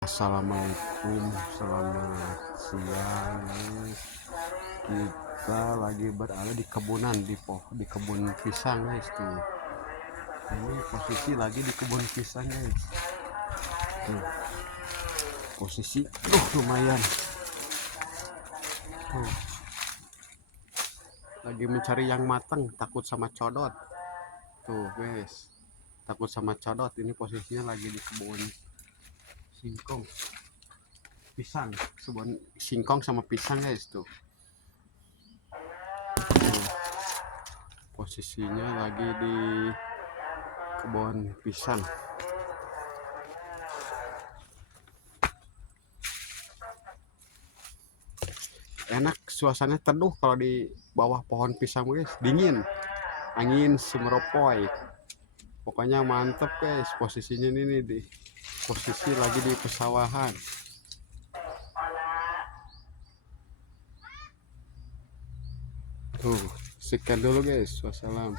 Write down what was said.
Assalamualaikum, selamat siang guys. Kita lagi berada di kebunan di kebun pisang guys tuh. Ini posisi lagi di kebun pisang guys. Tuh. Posisi lumayan. Tuh. Lagi mencari yang matang, takut sama codot. Tuh guys. Takut sama codot. Ini posisinya lagi di kebun singkong. Pisang, kebun singkong sama pisang guys tuh. Posisinya lagi di kebun pisang. Enak, suasananya teduh kalau di bawah pohon pisang guys, dingin, angin semeropoi, pokoknya mantep guys. Posisinya ini di posisi lagi di pesawahan. Tuh, sekian dulu guys, wassalam.